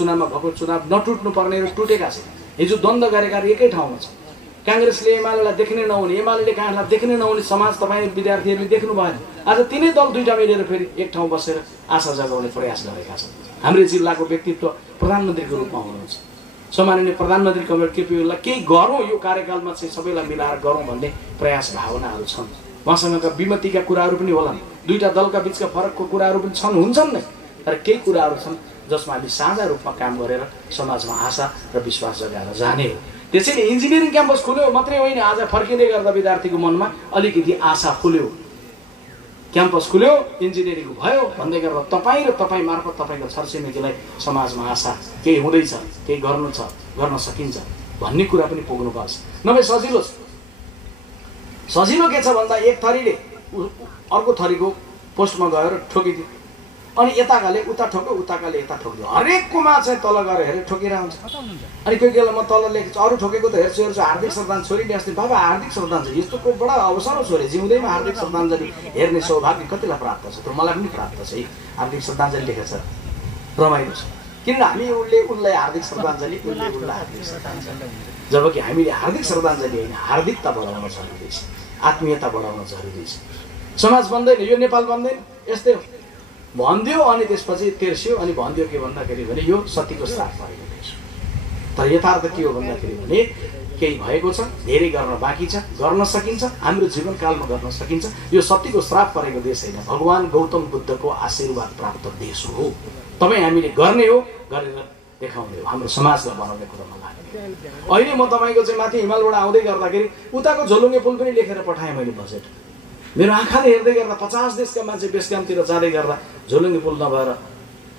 चुनावमा भएको चुनाव नटुट्नु पर्ने र टुटेका छन्। हिजो द्वन्द्व गरेका एकै ठाउँमा छ। काङ्ग्रेसले एमालेलाई देख्ने नहुने, एमाले काङ्ग्रेसलाई देख्ने नहुने समाज तपाईँ विद्यार्थीहरूले देख्नु भएन। आज तिनै दल दुईटा मिलेर फेरि एक ठाउँ बसेर आशा जगाउने प्रयास गरेका छन्। हाम्रो जिल्लाको व्यक्तित्व प्रधानमन्त्रीको रूपमा हुनुहुन्छ। सम्माननीय प्रधानमन्त्री कमरेड केपी ओलीलाई केही गरौँ, यो कार्यकालमा चाहिँ सबैलाई मिलाएर गरौँ भन्ने प्रयास भावनाहरू छन्। उहाँसँगका विमतिका कुराहरू पनि होलान्, दुईटा दलका बिचका फरकको कुराहरू पनि हुन्छन् नै, तर केही कुराहरू छन् जसमा हामी साझा रूपमा काम गरेर समाजमा आशा र विश्वास जगाएर जाने हो। त्यसैले इन्जिनियरिङ क्याम्पस खुल्यो मात्रै होइन, आज फर्किँदै गर्दा विद्यार्थीको मनमा अलिकति आशा खुल्यो। क्याम्पस खुल्यो, इन्जिनियरिङ भयो भन्दै गर्दा तपाईँ र तपाईँ मार्फत तपाईँको छरछिमेकीलाई समाजमा आशा केही हुँदैछ, केही गर्नु छ, गर्न सकिन्छ भन्ने कुरा पनि पुग्नुपर्छ। नभए सजिलो के छ भन्दा एक थरीले अर्को थरीको पोस्टमा गएर ठोकिदियो, अनि यताकाले उता ठोक्यो, उताकाले यता ठोक्यो, हरेककोमा चाहिँ तल गएर हेरेर ठोकिरहेको हुन्छ। अनि कोही बेला म तल लेख्छु, अरू ठोकेको त हेर्छु हार्दिक श्रद्धाञ्जली छोरीले अस्ति बाबा हार्दिक श्रद्धाञ्जली, यस्तोको बडा अवसर हो छोरी, जिउँदैमा हार्दिक श्रद्धाञ्जली हेर्ने सौभाग्य कतिलाई प्राप्त छ, त्यो मलाई पनि प्राप्त छ। हार्दिक श्रद्धाञ्जली लेखेको छ, रमाइलो छ, किनभने हामी उसलाई हार्दिक श्रद्धाञ्जली, उसले उसलाई हार्दिक श्रद्धाञ्जली, जबकि हामीले हार्दिक श्रद्धाञ्जली होइन हार्दिकता बढाउन जरुरी छ, आत्मीयता बढाउन जरुरी छ। समाज बन्दैन, यो नेपाल बन्दैन, यस्तै हो। भनिदियो अनि त्यसपछि तेर्स्यो, अनि भनिदियो के भन्दाखेरि भने यो सतीको श्राप परेको देश हो। तर यथार्थ के हो भन्दाखेरि भने केही भएको छ, धेरै गर्न बाँकी छ, गर्न सकिन्छ, हाम्रो जीवनकालमा गर्न सकिन्छ। यो सतीको श्राप परेको देश होइन, भगवान गौतम बुद्धको आशीर्वाद प्राप्त देश हो। तपाईँ हामीले गर्ने हो, गरेर देखाउने हो, हाम्रो समाजलाई बनाउने कुरामा लाग्ने। अहिले म तपाईँको चाहिँ माथि हिमालबाट आउँदै गर्दाखेरि उताको झोलुङ्गे पुल पनि लेखेर पठाएँ मैले बजेट। मेरो आँखाले हेर्दै गर्दा 50 देशका मान्छे बेसकामतिर जाँदै गर्दा झोलुङ्गे पुल नभएर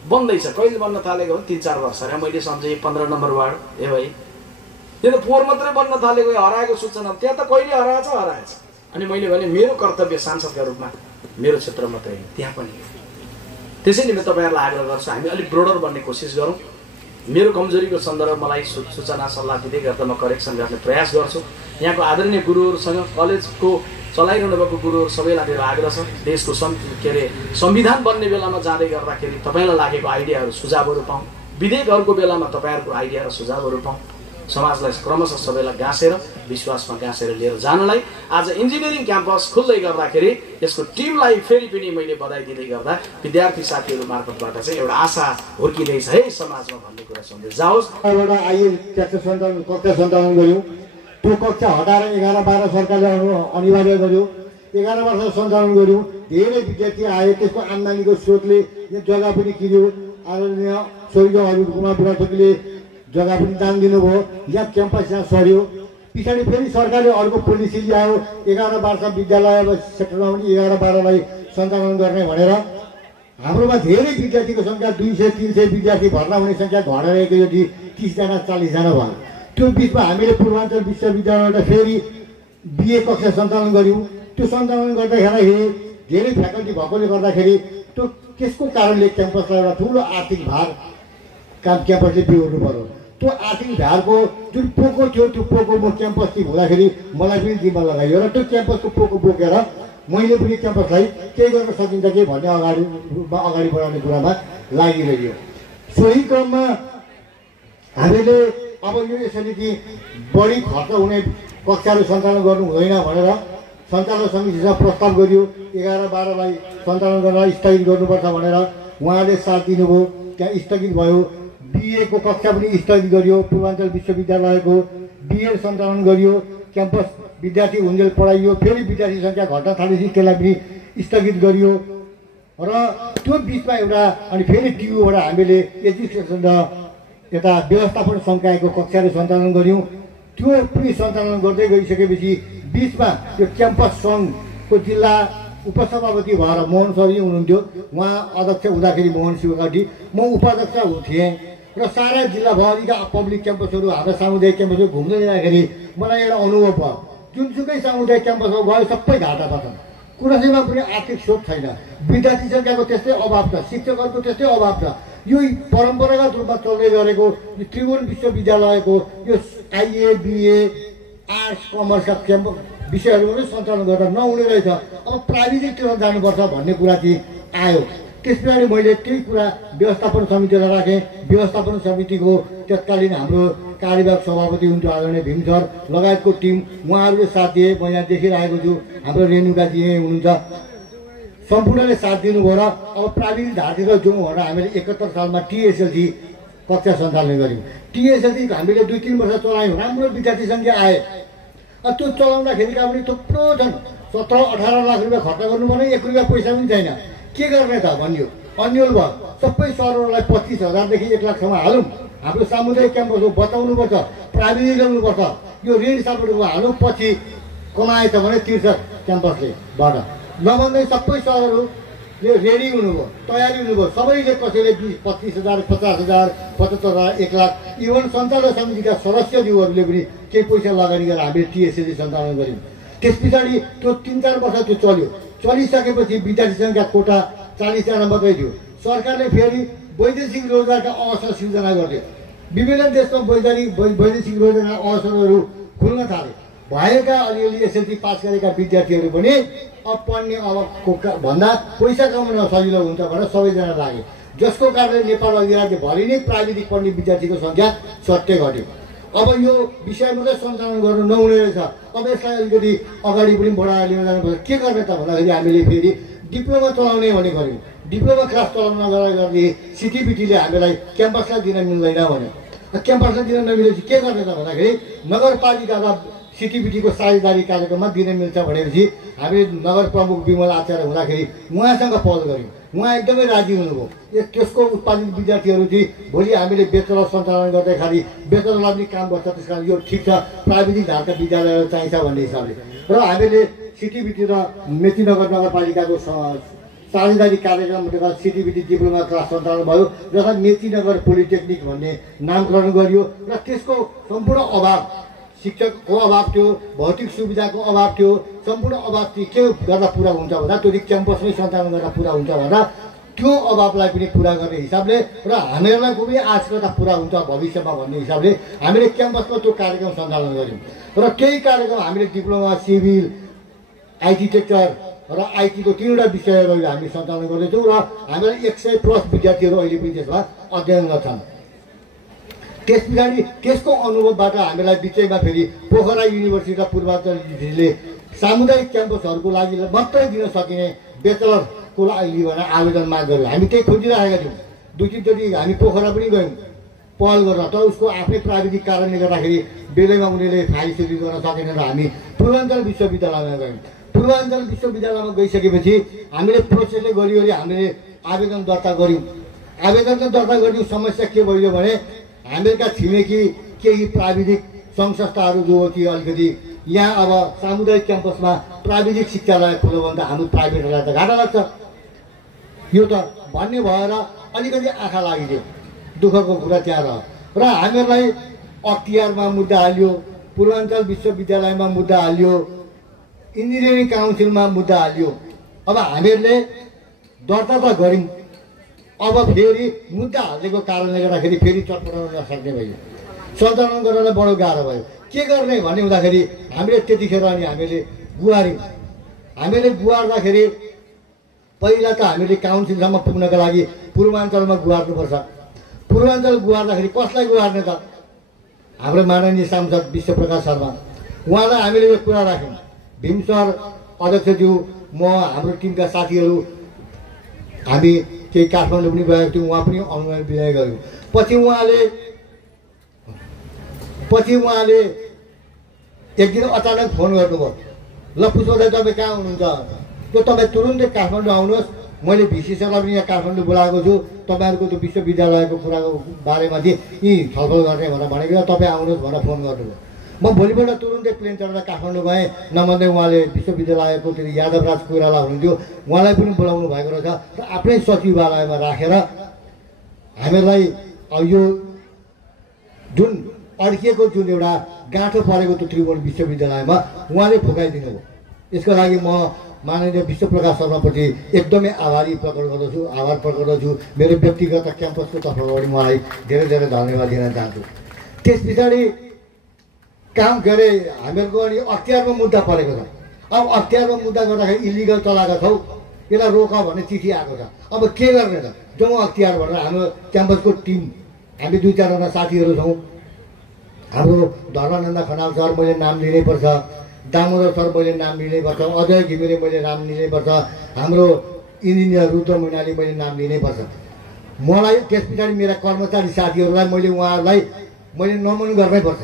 बन्दैछ। कहिले बन्न थालेको हो? 3-4 वर्ष र मैले सम्झेँ 15 नम्बर वार्ड ए भाइ, यो त पोहोर मात्रै बन्न थालेको, हराएको सूचना त्यहाँ त कहिले हराएछ। अनि मैले भने मेरो कर्तव्य सांसदका रूपमा मेरो क्षेत्र मात्रै होइन, त्यहाँ पनि। त्यसैले म तपाईँहरूलाई आग्रह गर्छु, हामी अलिक ब्रोडर बन्ने कोसिस गरौँ। मेरो कमजोरीको सन्दर्भ मलाई सूचना सल्लाह दिँदै गर्दा म करेक्सन गर्ने प्रयास गर्छु। यहाँको आदरणीय गुरुहरूसँग, कलेजको चलाइरहनु भएको गुरुहरू सबैलाई मेरो आग्रह छ, देशको संविधान बन्ने बेलामा जाँदै गर्दाखेरि तपाईँलाई लागेको आइडियाहरू सुझावहरू पाऊँ, विधेयकहरूको बेलामा तपाईँहरूको आइडिया र सुझावहरू पाऊँ, समाजलाई क्रमशः सबैलाई गाँसेर विश्वासमा गाँसेर लिएर जानलाई आज इन्जिनियरिङ क्याम्पस खुल्दै गर्दाखेरि यसको टिमलाई फेरि पनि मैले बधाई दिँदै गर्दा विद्यार्थी साथीहरू मार्फतबाट चाहिँ एउटा आशा हुर्किँदैछ है समाजमा भन्ने कुरा सम्झिँदै जाओस्। कक्षा सञ्चालन गऱ्यौँ, त्यो कक्षा हटाएर 11-12 सरकारले अनिवार्य गर्यो, 11 वर्ष सञ्चालन गऱ्यौँ, धेरै विद्यार्थी आए, त्यसको आम्दानीको स्रोतले यो जग्गा पनि किन्यो। आदरणीय स्वर्गीय अरुण कुमार बुढाथोकीले जग्गा पनि दान दिनुभयो, यहाँ क्याम्पस यहाँ सर्यो। पछाडि फेरि सरकारले अर्को पोलिसी ल्यायो, 11 वर्ष विद्यालय सेक्टरमा पनि 11-12लाई सञ्चालन गर्ने भनेर। हाम्रोमा धेरै विद्यार्थीको सङ्ख्या 200-300 विद्यार्थी भर्ना हुने सङ्ख्या घटेर एकैचोटि 30जना 40जना भयो। त्यो बिचमा हामीले पूर्वाञ्चल विश्वविद्यालयबाट फेरि बिए कक्षा सञ्चालन गऱ्यौँ। त्यो सञ्चालन गर्दाखेरि धेरै फ्याकल्टी भएकोले गर्दाखेरि त्यो त्यसको कारणले क्याम्पसलाई एउटा ठुलो आर्थिक भार क्याम्पसले बिहोर्नु पर्यो। त्यो आर्थिक भारको जुन पोको थियो, त्यो पोको म क्याम्पस टिम हुँदाखेरि मलाई पनि जिम्मा लगाइयो र त्यो क्याम्पसको पोको बोकेर मैले पनि क्याम्पसलाई केही गर्न सकिन्छ कि भन्ने अगाडि बढाउने कुरामा लागिरह्यो। सोही क्रममा हामीले अब यो यसरी कि बढी खर्च हुने कक्षाहरू सञ्चालन गर्नु हुँदैन भनेर सञ्चालन समितिसँग प्रस्ताव गरियो। 11-12लाई सञ्चालन गरेर स्थगित गर्नुपर्छ भनेर उहाँले साथ दिनुभयो, त्यहाँ स्थगित भयो। बिएको कक्षा पनि स्थगित गरियो, पूर्वाञ्चल विश्वविद्यालयको बिए सञ्चालन गरियो, क्याम्पस विद्यार्थी हुन्जेल पढाइयो, फेरि विद्यार्थी सङ्ख्या घट्न थालेपछि त्यसलाई पनि स्थगित गरियो। र त्यो बिचमा एउटा अनि फेरि टियुबाट हामीले एजुकेसन र यता व्यवस्थापन सङ्कायको कक्षाहरू सञ्चालन गऱ्यौँ। त्यो पनि सञ्चालन गर्दै गइसकेपछि बिचमा यो क्याम्पस सङ्घको जिल्ला उपसभापति भएर मोहन सरजी हुनुहुन्थ्यो, उहाँ अध्यक्ष हुँदाखेरि मोहन शिवकाटी, म उपाध्यक्ष थिएँ र सारा जिल्लाभरिका पब्लिक क्याम्पसहरू हाम्रो सामुदायिक क्याम्पसहरू घुम्दै जाँदाखेरि मलाई एउटा अनुभव भयो, जुनसुकै सामुदायिक क्याम्पसमा गयो सबै घाटा पर्छन्, कुनैमा पनि आर्थिक स्रोत छैन, विद्यार्थी सङ्ख्याको त्यस्तै अभाव छ, शिक्षकहरूको त्यस्तै अभाव छ। यो परम्परागत रूपमा चल्दै गरेको यो त्रिभुवन विश्वविद्यालयको यो आइए बिए आर्ट्स कमर्सका क्याम्पस विषयहरू पनि सञ्चालन गर्दा नहुने रहेछ, अब प्राविधिकतिर जानुपर्छ भन्ने कुरा चाहिँ आयो। त्यस पछाडि मैले त्यही कुरा व्यवस्थापन समितिलाई राखेँ। व्यवस्थापन समितिको तत्कालीन हाम्रो कार्यवाहक सभापति हुनुहुन्थ्यो आदरणीय भीम सर लगायतको टिम, उहाँहरूले साथ दिए। म यहाँ देखिरहेको छु हाम्रो रेणुकाजी यहीँ हुनुहुन्छ, सम्पूर्णले साथ दिनुभयो। र अब प्राविधिक धारतिर जाउँ भनेर हामीले 71 सालमा टिएसएलसी कक्षा सञ्चालन गऱ्यौँ। टिएसएलसी हामीले 2-3 वर्ष चलायौँ, राम्रो विद्यार्थी सङ्ख्या आए। त्यो चलाउँदाखेरिका पनि थुप्रो छन्, 17-18 लाख रुपियाँ खर्च गर्नु पर्ने, 1 रुपियाँ पैसा पनि छैन, के गर्ने त भन्यो। अन्यल भयो। सबै सरहरूलाई 25,000 1 लाखसम्म हालौँ, हाम्रो सामुदायिक क्याम्पस हो, बचाउनुपर्छ, प्राविधिक ल्याउनुपर्छ, यो ऋण सापटको हालौँ, पछि कमाएछ भने तिर्छ क्याम्पसलेबाट नभन्दै सबै सरहरूले रेडी हुनुभयो, तयारी हुनुभयो। सबैले कसैले 20-25,000 50,000 75,000 1 लाख, इभन सञ्चालक समितिका सदस्यज्यूहरूले पनि केही पैसा लगानी गरेर हामीले टिएसएलसी सञ्चालन गऱ्यौँ। त्यस पछाडि त्यो 3-4 वर्ष त्यो चल्यो। चलिसकेपछि विद्यार्थी सङ्ख्या कोटा 40जना मात्रै थियो। सरकारले फेरि वैदेशिक रोजगारका अवसर सिर्जना गर्यो। विभिन्न देशमा वैदेशिक रोजगारका अवसरहरू खुल्न थाले। भएका अलिअलि एसएलसी पास गरेका विद्यार्थीहरू पनि अब पढ्ने अबको भन्दा पैसा कमाउन सजिलो हुन्छ भनेर सबैजना लागे, जसको कारणले नेपाल अधिराज्यभरि नै प्राविधिक पढ्ने विद्यार्थीको सङ्ख्या सट्टै घट्यो। अब यो विषय मात्रै सञ्चालन गर्नु नहुने रहेछ। अब यसलाई अलिकति अगाडि पनि बढाएर लिएर जानुपर्छ। के गर्ने त भन्दाखेरि हामीले फेरि डिप्लोमा चलाउने भने गऱ्यौँ। डिप्लोमा क्लास चलाउन गर्दाखेरि सिटिबिटीले हामीलाई क्याम्पसलाई दिन मिल्दैन भन्यो। क्याम्पसलाई दिन नमिलेपछि के गर्ने त भन्दाखेरि नगरपालिका र सिटिबिटीको साझेदारी कार्यक्रममा दिन मिल्छ भनेपछि हामी नगर प्रमुख विमल आचार्य हुँदाखेरि उहाँसँग पहल गऱ्यौँ। उहाँ एकदमै राजी हुनुभयो। त्यसको उत्पादित विद्यार्थीहरू चाहिँ भोलि हामीले बेचलर सञ्चालन गर्दाखेरि बेचलरलाई पनि काम गर्छ, त्यस कारण यो ठिक छ, प्राविधिक धारका विद्यालयहरू चाहिन्छ भन्ने हिसाबले र हामीले सिटिबिटी र मेचीनगर नगरपालिकाको साझेदारी कार्यक्रम सिटिबिटी डिप्लोमा क्लास सञ्चालन भयो, जसलाई मेचीनगर पोलिटेक्निक भन्ने नामकरण गरियो। र त्यसको सम्पूर्ण अभाव, शिक्षकको अभाव थियो, भौतिक सुविधाको अभाव थियो, सम्पूर्ण अभाव चाहिँ के गर्दा पुरा हुन्छ भन्दा त्यो क्याम्पसमै सञ्चालन गर्दा पुरा हुन्छ भन्दा त्यो अभावलाई पनि पुरा गर्ने हिसाबले र हामीहरूलाई पनि आश गर्दा पुरा हुन्छ भविष्यमा भन्ने हिसाबले हामीले क्याम्पसमा त्यो कार्यक्रम सञ्चालन गऱ्यौँ। र केही कार्यक्रम हामीले डिप्लोमा, सिभिल, आर्किटेक्चर र आइटीको 3वटा विषयहरू हामी सञ्चालन गर्दैछौँ र हामीलाई 100+ विद्यार्थीहरू अहिले पनि त्यसमा अध्ययनरत छन्। त्यस पछाडि त्यसको अनुभवबाट हामीलाई बिचैमा फेरि पोखरा युनिभर्सिटी र पूर्वाञ्चल युनिभर्सिटीले सामुदायिक क्याम्पसहरूको लागि मात्रै दिन सकिने बेचलरको लागि भनेर आवेदन माग गर्यो। हामी त्यही खोजिरहेका थियौँ। 2-3 चोटि हामी पोखरा पनि गयौँ पहल गर्न, तर उसको आफ्नै प्राविधिक कारणले गर्दाखेरि बेलैमा उनीहरूले फाइल सुरु गर्न सकेन र हामी पूर्वाञ्चल विश्वविद्यालयमा गयौँ। पूर्वाञ्चल विश्वविद्यालयमा गइसकेपछि हामीले प्रोसेसले गरिवरी हामीले आवेदन दर्ता गऱ्यौँ। आवेदन त दर्ता गर्यौँ, समस्या के भयो भने हामीका छिमेकी केही प्राविधिक सङ्घ संस्थाहरू जो कि अलिकति यहाँ अब सामुदायिक क्याम्पसमा प्राविधिक शिक्षालय खोल्यो भने त हाम्रो प्राइभेटलाई त घाटा लाग्छ यो त भन्ने भएर अलिकति आँखा लागिदियो। दुःखको कुरा त्यहाँ रह्यो र हामीहरूलाई अख्तियारमा मुद्दा हाल्यो, पूर्वाञ्चल विश्वविद्यालयमा मुद्दा हाल्यो, इन्जिनियरिङ काउन्सिलमा मुद्दा हाल्यो। अब हामीहरूले दर्ता त गऱ्यौँ, अब फेरि मुद्दा हालेको कारणले गर्दाखेरि फेरि चटपटाउन नसक्ने भयो, सञ्चालन गर्नलाई बडो गाह्रो भयो। के गर्ने भन्ने हुँदाखेरि हामीले त्यतिखेर अनि हामीले गुहार्यौँ। हामीले गुहार्दाखेरि पहिला त हामीले काउन्सिलसम्म पुग्नका लागि पूर्वाञ्चलमा गुहार्नुपर्छ। पूर्वाञ्चल गुहार्दाखेरि कसलाई गुहार्ने त? हाम्रो माननीय सांसद विश्वप्रकाश शर्मा, उहाँलाई हामीले यो कुरा राख्यौँ। भीम सर अध्यक्षज्यू, म, हाम्रो टिमका साथीहरू हामी केही काठमाडौँ पनि गएको थियौँ, उहाँ पनि अनुमति विदाय गऱ्यौँ। पछि उहाँले एक दिन अचानक फोन गर्नुभयो, ल पुष्प दाइ तपाईँ कहाँ हुनुहुन्छ? त्यो तपाईँ तुरुन्तै काठमाडौँ आउनुहोस्, मैले भिसी सरलाई पनि यहाँ काठमाडौँ बोलाएको छु, तपाईँहरूको त्यो विश्वविद्यालयको कुराको बारेमा चाहिँ यी छलफल गर्ने भनेर भनेको, तपाईँ आउनुहोस् भनेर फोन गर्नुभयो। म भोलिपल्ट तुरुन्तै प्लेन चढेर काठमाडौँ गएँ। नभन्दै उहाँले विश्वविद्यालयको त्यो यादवराज कोइराला हुनुहुन्थ्यो, उहाँलाई पनि बोलाउनु भएको रहेछ र आफ्नै सचिवालयमा राखेर हामीलाई यो जुन अड्किएको जुन एउटा गाँठो परेको त्यो त्रिभुवन विश्वविद्यालयमा उहाँले फुकाइदिनु भयो। यसको लागि म माननीय विश्वप्रकाश शर्माप्रति एकदमै आभार प्रकट गर्दछु। मेरो व्यक्तिगत क्याम्पसको तर्फबाट उहाँलाई धेरै धेरै धन्यवाद दिन चाहन्छु। त्यस पछाडि काम के अरे हामीहरूको अनि अख्तियारमा मुद्दा परेको छ। अब अख्तियारमा मुद्दा गर्दाखेरि इलिगल चलाएका छौँ, यसलाई रोक भन्ने चिठी आएको छ। अब के गर्ने त, जाउँ अख्तियार भनेर हाम्रो क्याम्पसको टिम हामी 2-4जना साथीहरू छौँ। हाम्रो धर्मानन्द खनाल सर मैले नाम लिनै पर्छ, दामोदर सर मैले नाम लिनै पर्छ, अजय घिमिरे मैले नाम लिनै पर्छ, हाम्रो इन्जिनियर रुद्र मैनाली मैले नाम लिनै पर्छ। मलाई त्यस पछाडि मेरा कर्मचारी साथीहरूलाई मैले उहाँहरूलाई मैले नमन गर्नै पर्छ।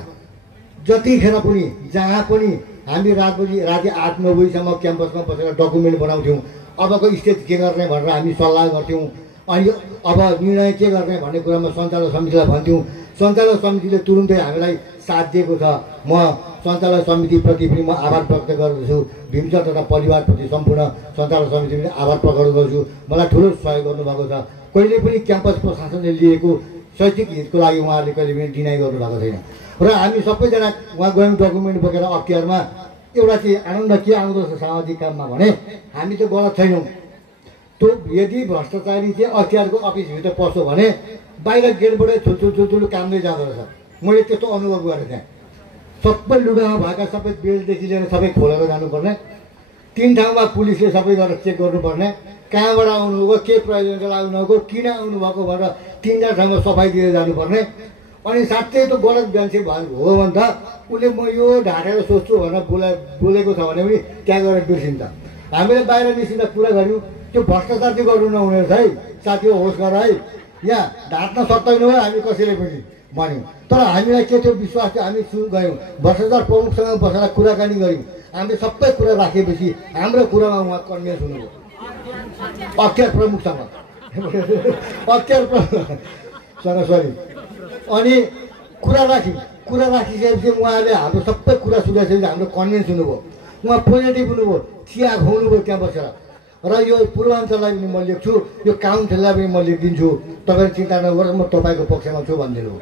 जतिखेर पनि जहाँ पनि हामी राति 8-9 बजीसम्म क्याम्पसमा बसेर डकुमेन्ट बनाउँथ्यौँ, अबको स्टेज के गर्ने भनेर हामी सल्लाह गर्थ्यौँ। अनि अब निर्णय के गर्ने भन्ने कुरामा सञ्चालक समितिलाई भन्थ्यौँ। सञ्चालक समितिले तुरुन्तै हामीलाई साथ दिएको छ। म सञ्चालक समितिप्रति पनि म आभार व्यक्त गर्दछु। भीमसर तथा परिवारप्रति सम्पूर्ण सञ्चालक समिति पनि आभार प्रकट गर्छु। मलाई ठुलो सहयोग गर्नुभएको छ। कहिले पनि क्याम्पस प्रशासनले लिएको शैक्षिक हितको लागि उहाँहरूले कहिले पनि डिनाइ गर्नुभएको छैन। र हामी सबैजना उहाँ गयौँ डकुमेन्ट बोकेर अख्तियारमा। एउटा चाहिँ आनन्द के आउँदो रहेछ सामाजिक काममा भने हामी त गलत छैनौँ। त्यो यदि भ्रष्टाचारी चाहिँ अख्तियारको अफिसभित्र पस्यो भने बाहिर गेटबाटै ठुल्ठुलो कामले जाँदो रहेछ। मैले त्यस्तो अनुभव गरेँ त्यहाँ। सबै लुगामा भएका सबै बेल्टदेखि लिएर सबै खोलेर जानुपर्ने, 3 ठाउँमा पुलिसले सबै गरेर चेक गर्नुपर्ने, कहाँबाट आउनुभएको, के प्रयोजनले आउनुभएको, किन आउनुभएको भनेर 3 ठाउँमा सफाइ दिएर जानुपर्ने। अनि साँच्चै त गलत मान्छे हो भने त उसले म यो ढाँटेर सोच्छु भनेर बोलेको छ भने पनि त्यहाँ गएर बिर्सिन्छ। हामीले बाहिर निस्किँदा कुरा गऱ्यौँ, त्यो भ्रष्टाचार चाहिँ गर्नु नहुने रहेछ है साथी, होस् गर है, यहाँ ढाँट्न सक्दैनौँ है हामी कसैले पनि भन्यौँ। तर हामीलाई के थियो विश्वास थियो, हामी गयौँ भ्रष्टाचार प्रमुखसँग बसेर कुराकानी गऱ्यौँ। हामीले सबै कुरा राखेपछि हाम्रो कुरामा उहाँ कन्भिन्स हुनुभयो अख्तियार प्रमुखसँग अख्तियार प्रमुखसँग सरी। अनि कुरा राखिसकेपछि उहाँले हाम्रो सबै कुरा सुनाइसकेपछि हाम्रो कन्भिन्स हुनुभयो। उहाँ पोजिटिभ हुनुभयो, चिया खुवाउनुभयो त्यहाँ बसेर। र यो पूर्वाञ्चललाई पनि म लेख्छु, यो काउन्सिललाई पनि म लेखिदिन्छु, तपाईँले चिन्ता नगर्नु म तपाईँको पक्षमा छु भनिदिनु हो।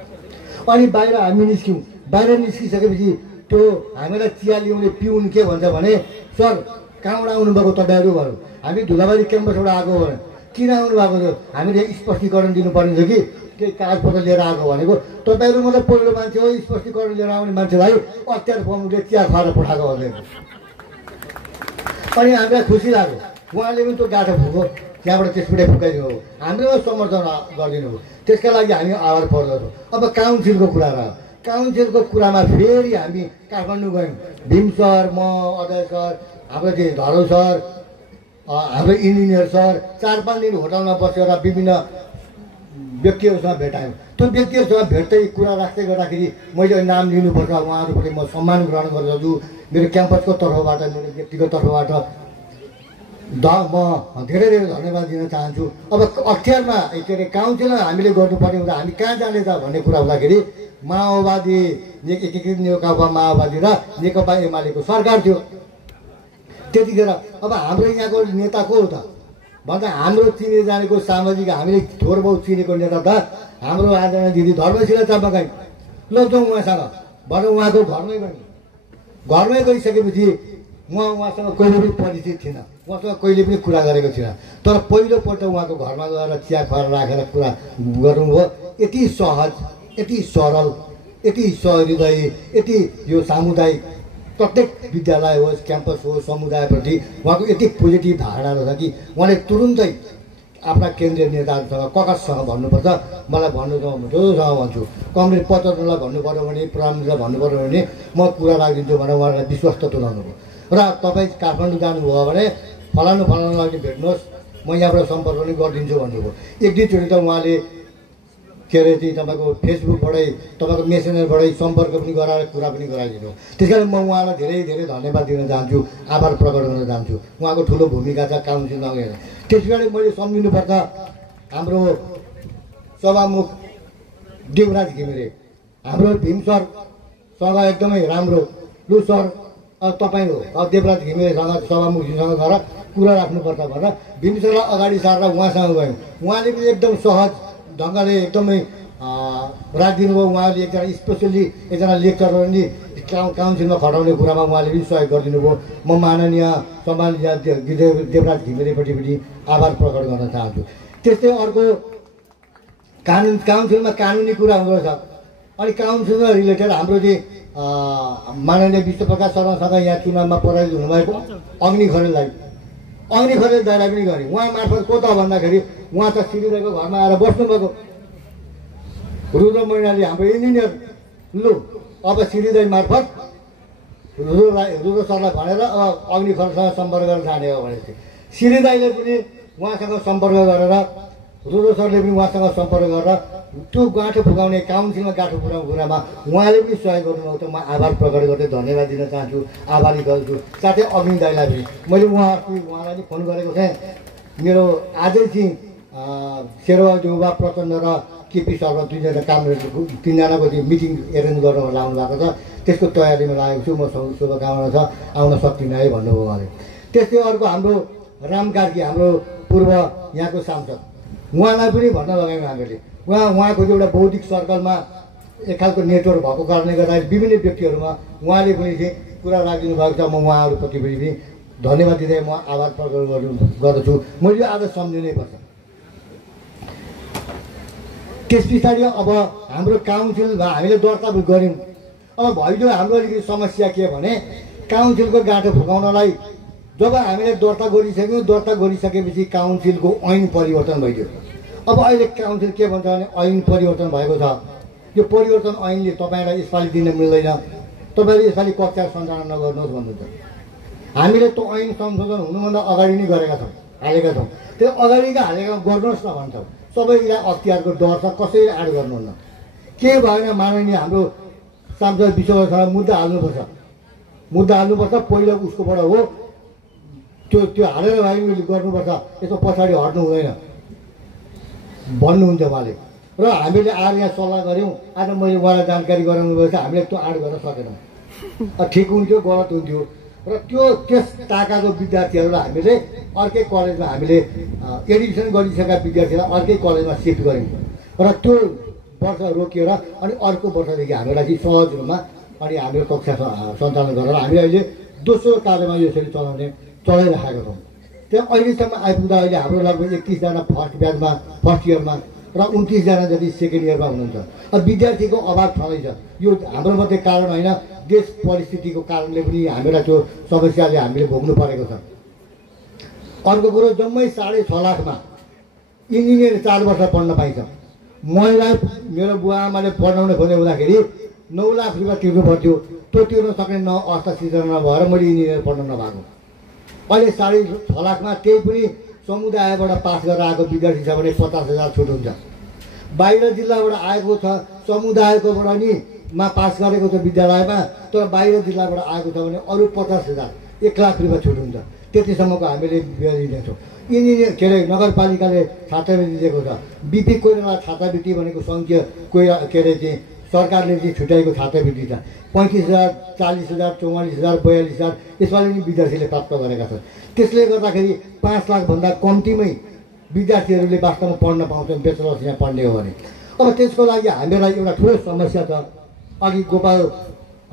अनि बाहिर हामी निस्क्यौँ। बाहिर निस्किसकेपछि त्यो हामीलाई चिया ल्याउने पिउन के भन्छ भने सर कहाँबाट आउनुभएको तपाईँहरू भन्नु। हामी धुलाबारी क्याम्पसबाट आएको भने किन आउनुभएको थियो, हामीले स्पष्टीकरण दिनुपर्ने थियो कि केही कागजपत्र लिएर आएको भनेको। तपाईँहरू मतलब पहिलो मान्छे हो स्पष्टीकरण लिएर आउने मान्छेलाई अख्तियार प्रमुखले चिया खुवाएर पठाएको भनेको। अनि हामीलाई खुसी लाग्यो। उहाँले पनि त्यो गाठो फुक्यो, त्यहाँबाट त्यसबाट फुकाइदिनु हो, हामीलाई समर्थन गरिदिनु हो। त्यसका लागि हामी आभार पर्दछौँ। अब काउन्सिलको कुरा रह्यो। काउन्सिलको कुरामा फेरि हामी काठमाडौँ गयौँ। भीम सर, म, अजय सर, हाम्रो चाहिँ धरो सर, हाम्रो इन्जिनियर सर 4-5 दिन होटलमा बसेर विभिन्न व्यक्तिहरूसँग भेटायौँ। त्यो व्यक्तिहरूसँग भेट्दै कुरा राख्दै गर्दाखेरि मैले नाम लिनुपर्छ, उहाँहरूप्रति म सम्मान ग्रहण गर्दछु। मेरो क्याम्पसको तर्फबाट, मेरो व्यक्तिगत तर्फबाट म धेरै धेरै धन्यवाद दिन चाहन्छु। अब अख्तियारमा के अरे काउन्सिलमा हामीले गर्नुपर्ने हुँदा हामी कहाँ जाने त भन्ने कुरा हुँदाखेरि माओवादी एकीकृत नेकपा माओवादी र नेकपा एमालेको सरकार थियो त्यतिखेर। अब हाम्रो यहाँको नेता को हो त भन्दा हाम्रो चिने जानेको सामाजिक हामीले थोर बहुत चिनेको नेता त हाम्रो आदरणीय दिदी धर्मशिला चापागाई। ल जाउँ उहाँसँग भनेर उहाँको घरमै गइसकेपछि म उहाँसँग कहिले पनि परिचित थिइनँ, उहाँसँग कहिले पनि कुरा गरेको थिइनँ। तर पहिलोपल्ट उहाँको घरमा गएर चिया खुवाएर राखेर कुरा गर्नुभयो। यति सहज, यति सरल, यति सहृदय, यति यो सामुदायिक प्रत्येक विद्यालय होस्, क्याम्पस होस्, समुदायप्रति उहाँको यति पोजिटिभ धारणा रहेछ कि उहाँले तुरुन्तै आफ्ना केन्द्रीय नेताहरूसँग ककससँग भन्नुपर्छ। मलाई भन्नु त म जोसँग भन्छु, कङ्ग्रेस पत्रलाई भन्नु पऱ्यो भने, प्रधानमन्त्रीलाई भन्नु पऱ्यो भने म कुरा राखिदिन्छु भनेर उहाँलाई विश्वस्त तुलाउनु भयो। र तपाईँ काठमाडौँ जानुभयो भने फलानु लागि भेट्नुहोस्, म यहाँबाट सम्पर्क पनि गरिदिन्छु भन्नुभयो। 1-2चोटि त उहाँले के अरे चाहिँ तपाईँको फेसबुकबाटै, तपाईँको मेसेन्जरबाटै सम्पर्क पनि गराएर कुरा पनि गराइदिनु। त्यस कारण म उहाँलाई धेरै धेरै धन्यवाद दिन चाहन्छु, आभार प्रकट गर्न चाहन्छु। उहाँको ठुलो भूमिका छ काउन्सिलमा। त्यस कारण मैले सम्झिनुपर्छ हाम्रो सभामुख देवराज घिमिरे, हाम्रो भीम सरसँग एकदमै राम्रो। लु सर तपाईँ हो, अब देवराज घिमिरेसँग सभामुखजीसँग गएर कुरा राख्नुपर्छ भनेर भीम सरलाई अगाडि सारेर उहाँसँग गयौँ। उहाँले पनि एकदम सहज ढङ्गले एकदमै राखिदिनु भयो। उहाँले एकजना स्पेसल्ली एकजना लेक्चरर पनि काउन्सिलमा खटाउने कुरामा उहाँले पनि सहयोग गरिदिनु भयो। म माननीय सम्माननीय देवराज घिमिरेपट्टि पनि आभार प्रकट गर्न चाहन्छु। त्यस्तै अर्को काउन्सिलमा कानुनी कुरा हुँदो रहेछ। अनि काउन्सिलमा रिलेटेड हाम्रो चाहिँ माननीय विश्वप्रकाश शर्मासँग यहाँ चुनावमा पराजित हुनुभएको अग्नि खरेललाई अग्नि खरेल दाइलाई पनि गरेँ। उहाँ मार्फत को त भन्दाखेरि उहाँ त श्रीदाईको घरमा आएर बस्नुभएको रुद्र मैनाली हाम्रो इन्जिनियर। लु अब श्रीदाई मार्फत रुद्र सरलाई भनेर अब अग्नि खरेलसँग सम्पर्क गरेर जाने हो भनेपछि श्रीदाईले पनि उहाँसँग सम्पर्क गरेर रुद्र सरले पनि उहाँसँग सम्पर्क गरेर त्यो गाँठो फुकाउने काउन्सिलमा गाँठो फुकाउने कुरामा उहाँले पनि सहयोग गर्नुभएको त म आभार प्रकट गर्दै धन्यवाद दिन चाहन्छु, आभारी गर्छु। साथै अग्नि दाइलाई पनि मैले उहाँलाई फोन गरेको थिएँ। मेरो आजै चाहिँ शेरबहादुर देउबा प्रचण्ड र केपी शर्मा तिनजनाको चाहिँ मिटिङ एरेन्ज गर्न लाउनु भएको छ। त्यसको तयारीमा लागेको छु। म शुभकामना छ, आउन सक्दिनँ है भन्नुभयो उहाँले। त्यस्तै अर्को हाम्रो राम कार्की, हाम्रो पूर्व यहाँको सांसद, उहाँलाई पनि भन्न लगायौँ हामीले। उहाँको एउटा बौद्धिक सर्कलमा एक खालको नेटवर्क भएको कारणले गर्दाखेरि विभिन्न व्यक्तिहरूमा उहाँले पनि चाहिँ कुरा राखिदिनु भएको छ। म उहाँहरूप्रति पनि धन्यवाद दिँदै म आभार प्रकट गर्दछु। मैले यो आज सम्झिनै पर्छ। त्यस पछाडि अब हाम्रो काउन्सिलमा हामीले दर्ता गऱ्यौँ। अब भइदियो हाम्रो अलिकति समस्या के भने काउन्सिलको गाँठो फुकाउनलाई जब हामीले दर्ता गरिसक्यौँ, दर्ता गरिसकेपछि काउन्सिलको ऐन परिवर्तन भइदियो। अब अहिले काउन्सिल के भन्छ भने ऐन परिवर्तन भएको छ, यो परिवर्तन ऐनले तपाईँलाई यसपालि दिन मिल्दैन, तपाईँले यसपालि कक्षा सञ्चालन नगर्नुहोस् भन्नुहुन्छ। हामीले त्यो ऐन संशोधन हुनुभन्दा अगाडि नै गरेका छौँ, हालेका छौँ। त्यो अगाडिका हालेका गर्नुहोस् न भन्छौँ। सबैलाई अख्तियारको डर छ, कसैले आड गर्नुहुन्न। के भएन माननीय हाम्रो सांसद विश्वसँग मुद्दा हाल्नुपर्छ, मुद्दा हाल्नुपर्छ। पहिलो उसकोबाट हो त्यो हालेर भए गर्नुपर्छ, यसो पछाडि हट्नु हुँदैन भन्नुहुन्छ उहाँले। र हामीले आएर यहाँ सल्लाह गऱ्यौँ। आज मैले उहाँलाई जानकारी गराउनु भएको छ, हामीले त्यो आड गर्न सकेनौँ। ठिक हुन्थ्यो, गलत हुन्थ्यो। र त्यस ताकाको विद्यार्थीहरूलाई हामीले अर्कै कलेजमा हामीले एडमिसन गरिसकेका विद्यार्थीलाई अर्कै कलेजमा सिफ्ट गऱ्यौँ। र त्यो वर्ष रोकिएर अनि अर्को वर्षदेखि हामीलाई चाहिँ सहज रूपमा अनि हाम्रो कक्षा सञ्चालन गरेर हामीले अहिले दोस्रो कार्यमा यसरी चलाइराखेका छौँ। त्यहाँ अहिलेसम्म आइपुग्दा अहिले हाम्रो लगभग 31जना फर्स्ट ब्याचमा फर्स्ट इयरमा र 29जना जति सेकेन्ड इयरमा हुनुहुन्छ। अब विद्यार्थीको अभाव छँदैछ। यो हाम्रो मात्रै कारण होइन, देश परिस्थितिको कारणले पनि हामीलाई त्यो समस्याले हामीले भोग्नु परेको छ। अर्को कुरो जम्मै 6.5 लाखमा इन्जिनियर 4 वर्ष पढ्न पाइन्छ। मलाई मेरो बुवा आमाले पढाउन खोजे हुँदाखेरि 9 लाख रुपियाँ तिर्नु पर्थ्यो। त्यो तिर्न सक्ने अवस्था सिर्जना नभएर मैले इन्जिनियर पढ्न नभएको। अहिले 6.5 लाखमा त्यही पनि समुदायबाट पास गरेर आएको विद्यार्थी छ भने 50,000 छुट हुन्छ। बाहिर जिल्लाबाट आएको छ समुदायकोबाट नि मा पास गरेको छ विद्यालयमा, तर बाहिर जिल्लाबाट आएको छ भने अरू 50,000 1 लाख रुपियाँ छुट हुन्छ। त्यतिसम्मको हामीले दिँदैछौँ। इन्जिनियर के अरे नगरपालिकाले छात्रवृत्ति दिएको छ। बिपी कोइराला छात्रवृत्ति भनेको सङ्घीय के अरे चाहिँ सरकारले चाहिँ छुट्याएको छात्रवृत्ति छ। 35,000 40,000 44,000 42,000 यसपालि पनि विद्यार्थीले प्राप्त गरेका छन्। त्यसले गर्दाखेरि 5 लाखभन्दा कम्तीमै विद्यार्थीहरूले वास्तवमा पढ्न पाउँछन् ब्याचलर्स यहाँ पढ्ने हो भने। अब त्यसको लागि हामीलाई एउटा ठुलो समस्या छ। अघि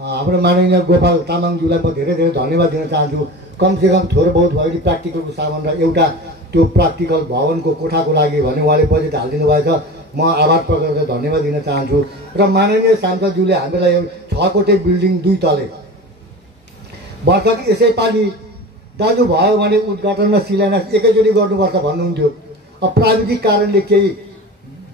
हाम्रो माननीय गोपाल तामाङज्यूलाई म धेरै धेरै धन्यवाद दिन चाहन्छु। कमसेकम थोर बहुत भयो नि प्र्याक्टिकलको सामान र एउटा त्यो प्र्याक्टिकल भवनको कोठाको लागि भने उहाँले बजेट हालिदिनु भएछ। म आभार प्रकट गरेर धन्यवाद दिन चाहन्छु। र माननीय सांसदज्यूले हामीलाई 6 कोठे बिल्डिङ 2 तले वर्ष कि यसैपालि दाजु भयो भने उद्घाटन र शिलान्यास एकैचोटि गर्नुपर्छ भन्नुहुन्थ्यो। अब प्राविधिक कारणले केही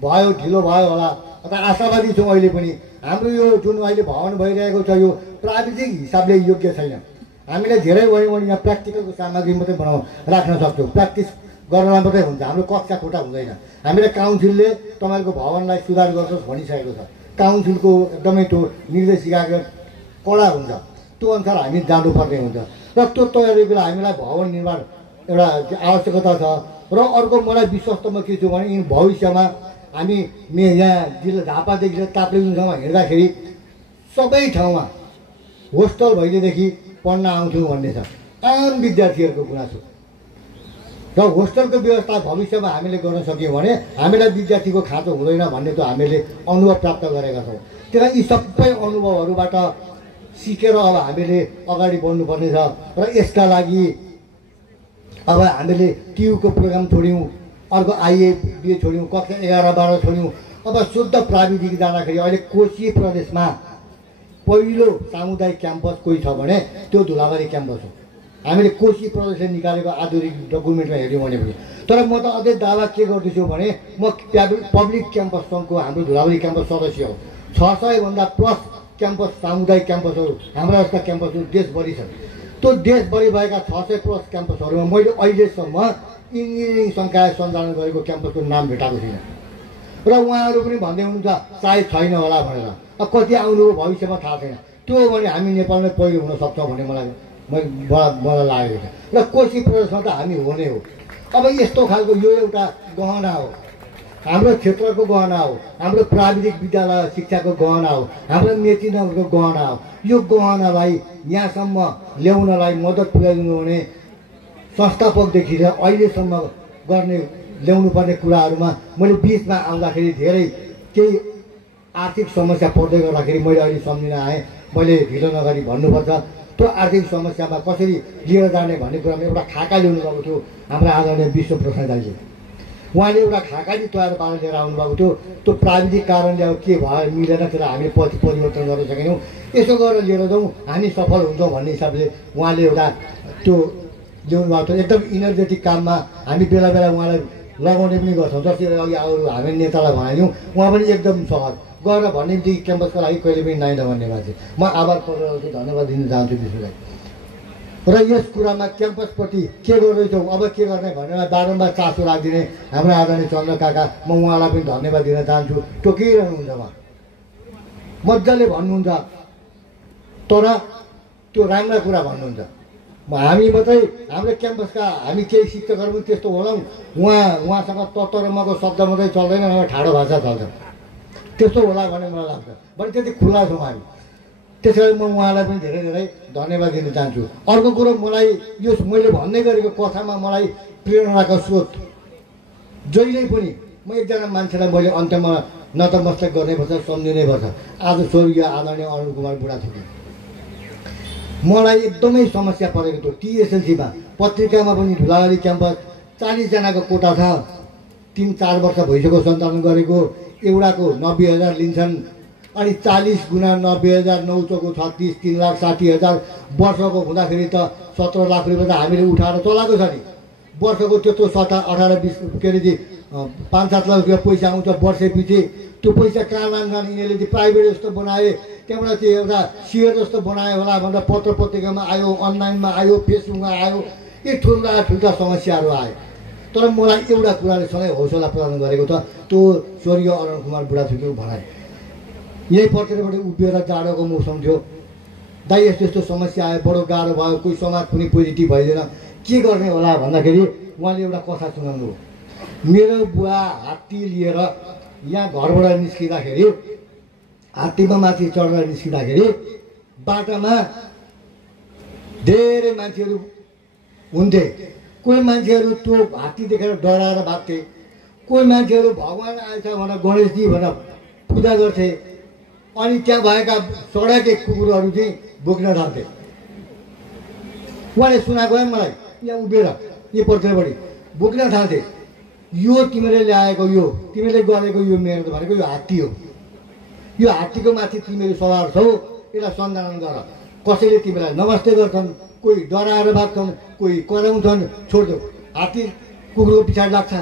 भयो, ढिलो भयो होला। त आशावादी छौँ अहिले पनि। हाम्रो यो जुन अहिले भवन भइरहेको छ यो प्राविधिक हिसाबले योग्य छैन। हामीले धेरै भयो भने यहाँ प्र्याक्टिकलको सामग्री मात्रै राख्न सक्छौँ, प्र्याक्टिस गर्नलाई मात्रै हुन्छ। हाम्रो कक्षा कोठा हुँदैन। हामीले काउन्सिलले तपाईँहरूको भवनलाई सुधार गर्नुहोस् भनिसकेको छ। काउन्सिलको एकदमै त्यो निर्देशिकाको कडा हुन्छ, त्यो अनुसार हामी जानुपर्ने हुन्छ। र त्यो तयारीको लागि हामीलाई भवन निर्माण एउटा आवश्यकता छ। र अर्को मलाई विश्वस्तमा के छु भने भविष्यमा हामी यहाँ जिल्ला झापादेखि ताप्लेजुङसम्म हिँड्दाखेरि सबै ठाउँमा होस्टल भइलेदेखि पढ्न आउँथ्यौँ भन्ने छ आम विद्यार्थीहरूको गुनासो। र होस्टलको व्यवस्था भविष्यमा हामीले गर्न सक्यौँ भने हामीलाई विद्यार्थीको खाँचो हुँदैन भन्ने त हामीले अनुभव प्राप्त गरेका छौँ। त्यही यी सबै अनुभवहरूबाट सिकेर अब हामीले अगाडि बढ्नुपर्ने छ। र यसका लागि अब हामीले टियुको प्रोग्राम छोड्यौँ, अर्को आइएबिए छोड्यौँ, कक्षा 11-12 छोड्यौँ। अब शुद्ध प्राविधिक जाँदाखेरि अहिले कोशी प्रदेशमा पहिलो सामुदायिक क्याम्पस कोही छ भने त्यो धुलाबारी क्याम्पस हो। हामीले कोशी प्रदेशले निकालेको आधुनिक डकुमेन्टमा हेऱ्यौँ भने पनि। तर म त अझै दावा के गर्दैछु भने म पब्लिक क्याम्पस सङ्घको हाम्रो धुलावरी क्याम्पस सदस्य हो। 600 भन्दा प्लस क्याम्पस सामुदायिक क्याम्पसहरू हाम्रा जस्ता क्याम्पसहरू देशभरि छन्। त्यो देशभरि भएका 600 प्लस क्याम्पसहरूमा मैले अहिलेसम्म इन्जिनियरिङ संकाय सञ्चालन गरेको क्याम्पसको नाम भेटाएको छैन। र उहाँहरू पनि भन्दै हुनुहुन्छ सायद छैन होला भनेर। कति आउनुभयो भविष्यमा थाहा छैन। त्यो हो भने हामी नेपालमै पहिलो हुन सक्छौँ भन्ने मलाई लागेको छ। र कोशी प्रदेशमा त हामी हुने हो। अब यस्तो खालको यो एउटा गहना हो, हाम्रो क्षेत्रको गहना हो, हाम्रो प्राविधिक विद्यालय शिक्षाको गहना हो, हाम्रो मेचिनहरूको गहना हो। यो गहनालाई यहाँसम्म ल्याउनलाई मद्दत पुर्याइदिनु भने संस्थापकदेखि र अहिलेसम्म ल्याउनु पर्ने कुराहरूमा मैले बिचमा आउँदाखेरि धेरै केही आर्थिक समस्या पर्दै गर्दाखेरि मैले अहिले सम्झिन आएँ। मैले ढिलो नगरी भन्नुपर्छ, त्यो आर्थिक समस्यामा कसरी लिएर जाने भन्ने कुरामा एउटा खाका ल्याउनु भएको थियो हाम्रो आदरणीय विश्वप्रसाद दाइले। उहाँले एउटा खाकाली तयार पारेर लिएर आउनुभएको थियो। त्यो प्राविधिक कारणले अब के भयो मिलेन, त्यसलाई हामीले पछि परिवर्तन गर्न सकेनौँ। यसो गरेर लिएर जाउँ हामी सफल हुन्छौँ भन्ने हिसाबले उहाँले एउटा त्यो ल्याउनु भएको थियो। एकदम इनर्जेटिक काममा हामी बेला बेला उहाँलाई लगाउने पनि गर्छौँ। जसरी अघि अरू हामी नेतालाई भनाइदिउँ, उहाँ पनि एकदम सहज गएर भन्ने बित्तिकै क्याम्पसको लागि कहिले पनि नाइन भन्ने मान्छे। म आभार प्रकट धन्यवाद दिन चाहन्छु विश्वलाई। र यस कुरामा क्याम्पसप्रति के गर्दैछौँ, अब के गर्ने भनेर बारम्बार चासो राखिदिने हाम्रो आदरणीय चन्द्र काका, म उहाँलाई पनि धन्यवाद दिन चाहन्छु। टोकिरहनुहुन्छ उहाँ, मजाले भन्नुहुन्छ, तर त्यो राम्रा कुरा भन्नुहुन्छ। हामी मात्रै हाम्रो क्याम्पसका हामी केही शिक्षकहरू पनि त्यस्तो होलाौँ, उहाँसँग तत्त्व र मको शब्द मात्रै चल्दैन, ठाडो भाषा चल्छ, त्यस्तो होला भन्ने मलाई लाग्छ। भने त्यति खुल्ला छौँ हामी। त्यसै गरी म उहाँलाई पनि धेरै धेरै धन्यवाद दिन चाहन्छु। अर्को कुरो, मलाई यो मैले भन्दै गरेको कथामा मलाई प्रेरणाको स्रोत जहिले पनि म एकजना मान्छेलाई मैले अन्त्यमा नतमस्तक गर्नैपर्छ, सम्झिनै पर्छ। आज स्वर्गीय आदरणीय अरुण कुमार बुढाथोकी मलाई एकदमै समस्या परेको थियो। टिएसएलसीमा पत्रिकामा पनि धुलावरी क्याम्पस 40 जनाको कोटा छ, 3-4 वर्ष भइसक्यो सञ्चालन गरेको। एउटाको 90,000 लिन्छन्, अनि 40 गुणा 90,000 9 चौको 36 3,60,000 वर्षको हुँदाखेरि त 17 लाख रुपियाँ त हामीले उठाएर चलाएको छ नि। वर्षको त्यत्रो 18-20 के अरे 5-7 लाख रुपियाँ पैसा आउँछ वर्षै पछि। त्यो पैसा कहाँ लान्छन् यिनीहरूले? चाहिँ प्राइभेट जस्तो बनाए, त्यहाँबाट चाहिँ एउटा सेयर जस्तो बनायो होला भनेर पत्र पत्रिकामा आयो, अनलाइनमा आयो, फेसबुकमा आयो, यी ठुल्ठुला समस्याहरू आयो। तर मलाई एउटा कुराले सधैँ हौसला प्रदान गरेको छ, त्यो स्वर्गीय अरुण कुमार बुढाथोकीको भनाइ। यही पत्रबाट उभिएर जाडोको मौसम थियो, दाइ यस्तो यस्तो समस्या आयो, बडो गाह्रो भयो, कोही समाज पनि पोजिटिभ भइदिएन, के गर्ने होला भन्दाखेरि उहाँले एउटा कथा सुनाउनु हो। मेरो बुवा हात्ती लिएर यहाँ घरबाट निस्किँदाखेरि, हात्तीमा माथि चढेर निस्किँदाखेरि बाटामा धेरै मान्छेहरू हुन्थे। कोही मान्छेहरू त्यो हात्ती देखेर डराएर भाग्थे, कोही मान्छेहरू भगवान् आएछ भनेर गणेशजी भनेर पूजा गर्थे, अनि त्यहाँ भएका सडके कुकुरहरू चाहिँ बोक्न थाल्थे। उहाँले सुनाएको है मलाई, यहाँ उभिएर यो पत्रबाट बोक्न थाल्थे। यो तिमीले ल्याएको, यो तिमीले गरेको, यो मेरो भनेको यो हात्ती हो, यो हात्तीको माथि तिमीहरू सवार छौ, यसलाई सञ्चालन गर। कसैले तिमीलाई नमस्ते गर्छन्, कोही डराएर भाग्छन्, कोही कराउँछन्, छोड्छौ। हात्ती कुकुरको पछाडि लाग्छ,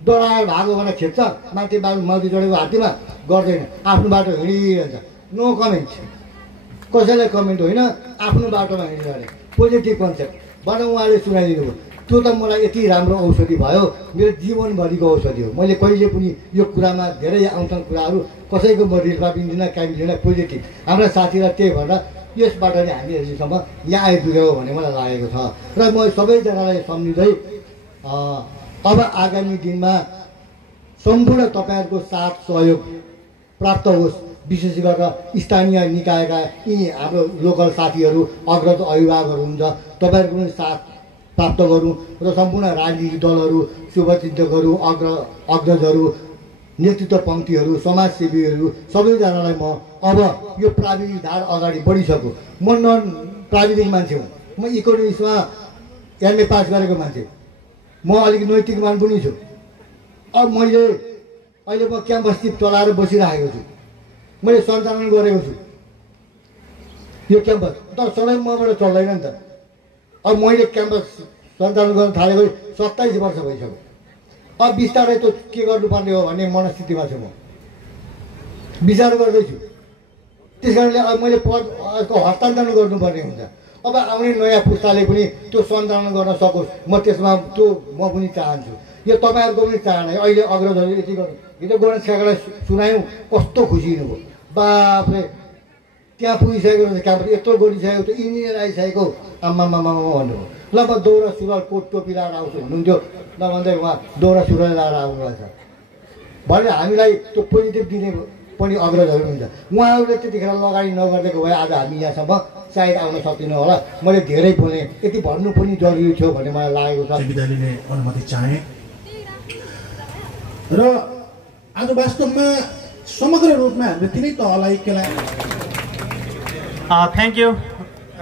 डराएर भागो भनेर खेप्छ, माथि माथि चढेको हात्तीमा गर्दैन, आफ्नो बाटो हिँडिरहन्छ। नो कमेन्ट, कसैलाई कमेन्ट होइन, आफ्नो बाटोमा हिँडिरहने पोजिटिभ कन्सेप्ट भनेर उहाँले सुनाइदिनु भयो। त्यो त मलाई यति राम्रो औषधि भयो, मेरो जीवनभरिको औषधि हो। मैले कहिले पनि यो कुरामा धेरै आउँछन् कुराहरू, कसैको म रिल्पा पिन्दिनँ, काहीँ पिन्दिनँ, पोजिटिभ। हाम्रा साथीलाई त्यही भनेर यसबाट नै हामी अहिलेसम्म यहाँ आइपुग्यौँ भन्ने मलाई लागेको छ। र म सबैजनालाई सम्झिँदै अब आगामी दिनमा सम्पूर्ण तपाईँहरूको साथ सहयोग प्राप्त होस्, विशेष गरेर स्थानीय निकायका यी हाम्रो लोकल साथीहरू, अग्रज अभिभावकहरू हुन्छ, तपाईँहरूको पनि साथ प्राप्त गरौँ। र सम्पूर्ण राजनीतिक दलहरू, शुभचिन्तकहरू, अग्रजहरू, नेतृत्व पङ्क्तिहरू, समाजसेवीहरू सबैजनालाई म अब यो प्राविधिक धार अगाडि बढिसक्यो। म नन प्राविधिक मान्छे हुँ, म इकोनोमिक्समा एमए पास गरेको मान्छे, म अलिक नैतिकवान पनि छु। अब मैले अहिले म क्याम्पस टिप चलाएर बसिरहेको छु, मैले सञ्चालन गरेको छु यो क्याम्पस, तर सधैँ मबाट चल्दैन नि त। अब मैले क्याम्पस सञ्चालन गर्न थालेको 27 वर्ष भइसक्यो। अब बिस्तारै त के गर्नुपर्ने हो भन्ने मनस्थितिमा छु म, विचार गर्दैछु। त्यस कारणले अब मैले पदको हस्तान्तरण गर्नुपर्ने हुन्छ। अब आउने नयाँ पुस्ताले पनि त्यो सञ्चालन गर्न सकोस्, म त्यसमा त्यो म पनि चाहन्छु। यो तपाईँहरूको पनि चाहना है। अहिले अग्रजहरूले यति गर्नु, हिजो गणेश काकालाई सुनायौँ, कस्तो खुसी हुनुभयो। बाफले त्यहाँ पुगिसकेको रहेछ, क्याम्पस यत्रो गरिसकेको, त्यो इन्जिनियर आइसकेको, आम्मामामा भन्नुभयो। ल म दौरा सुरुवाल कोट टोपी लगाएर आउँछु हुनुहुन्थ्यो, नभन्दै उहाँ दौरा सुरुवाल लगाएर आउनु रहेछ भने हामीलाई त्यो पोजिटिभ दिने पनि अग्रजहरू हुन्छ। उहाँहरूले त्यतिखेर लगानी नगरिदिएको भए आज हामी यहाँसम्म सायद आउन सक्दिनँ होला। मैले धेरै बोलेँ, यति भन्नु पनि जरुरी थियो भन्ने मलाई लागेको छ। विद्या लिने अनुमति चाहे र आज वास्तवमा समग्र रूपमा हामीले तिनै तहलाई केलाई। थ्याङ्क यू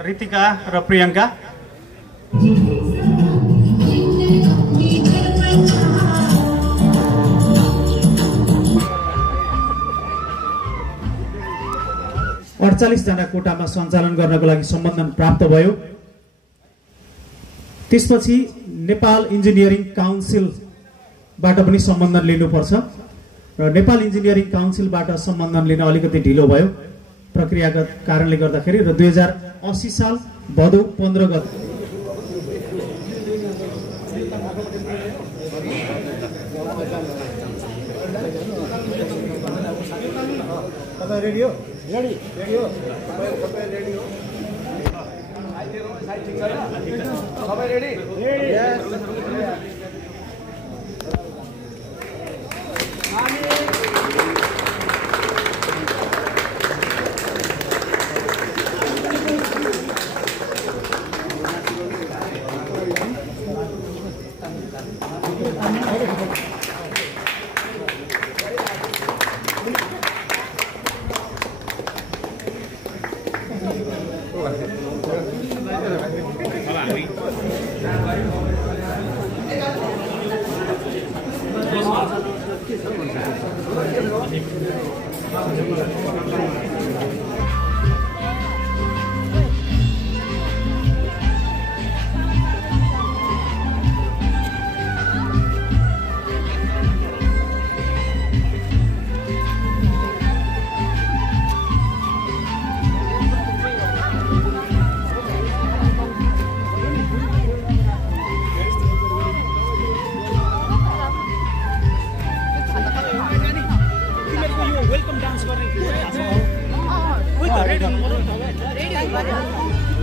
रितिका र प्रियङ्का। जना कोटामा सञ्चालन गर्नको लागि सम्बन्धन प्राप्त भयो। त्यसपछि नेपाल इन्जिनियरिङ काउन्सिलबाट पनि सम्बन्धन लिनुपर्छ र नेपाल इन्जिनियरिङ काउन्सिलबाट सम्बन्धन लिन अलिकति ढिलो भयो प्रक्रियागत कारणले गर्दाखेरि र 2080 साल भदौ 15 गते रेडियो सबै रेडी?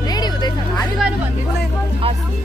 रेडी हुँदैछ हामी गएर भनिदिनु।